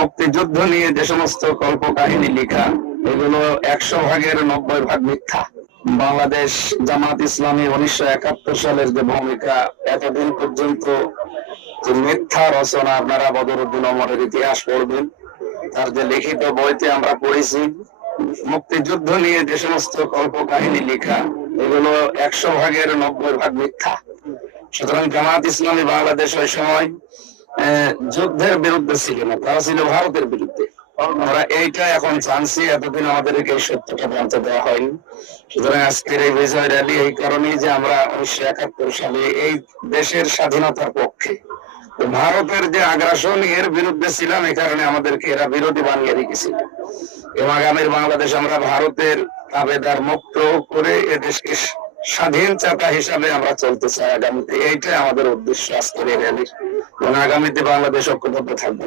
মুক্তিযুদ্ধ নিয়ে যে সমস্ত কল্পকাহিনী লেখা, এগুলো 100 ভাগের 90 ভাগ মিথ্যা। বাংলাদেশ জামাত ইসলামী 1971 সালের যে ভূমিকা, এতদিন পর্যন্ত যে মিথ্যা রচনা, আপনারা বদরুদ্দিন ওমরের ইতিহাস পড়বেন, তার যে লিখিত বইতে আমরা পড়েছি, মুক্তিযুদ্ধ নিয়ে যে সমস্ত কল্পকাহিনী লেখা, এগুলো 100 ভাগের 90 ভাগ মিথ্যা। সুতরাং জামাত ইসলামী বাংলাদেশ ওই সময় যুদ্ধের বিরুদ্ধে ছিল না, তারা ছিল ভারতের বিরুদ্ধে। আমরা এইটা এখন জানছি, এতদিন আমাদেরকে এই সত্যটা জানতে দেওয়া হয়নি। সুতরাং আজকের এই বিজয় র্যালি এই কারণেই যে আমরা 1971 সালে এই দেশের স্বাধীনতার পক্ষে, ভারতের যে আগ্রাসন এর বিরুদ্ধে ছিলাম, এই কারণে আমাদেরকে এরা বিরোধী বানিয়ে রেখেছিল। এবং আগামীর বাংলাদেশ আমরা ভারতের তাবেদার মুক্ত করে এদেশকে স্বাধীন চাতা হিসাবে আমরা চলতে চাই আগামীতে। এইটাই আমাদের উদ্দেশ্য আজকের এই র্যালির, এবং আগামীতে বাংলাদেশ ঐক্যবদ্ধ থাকবে।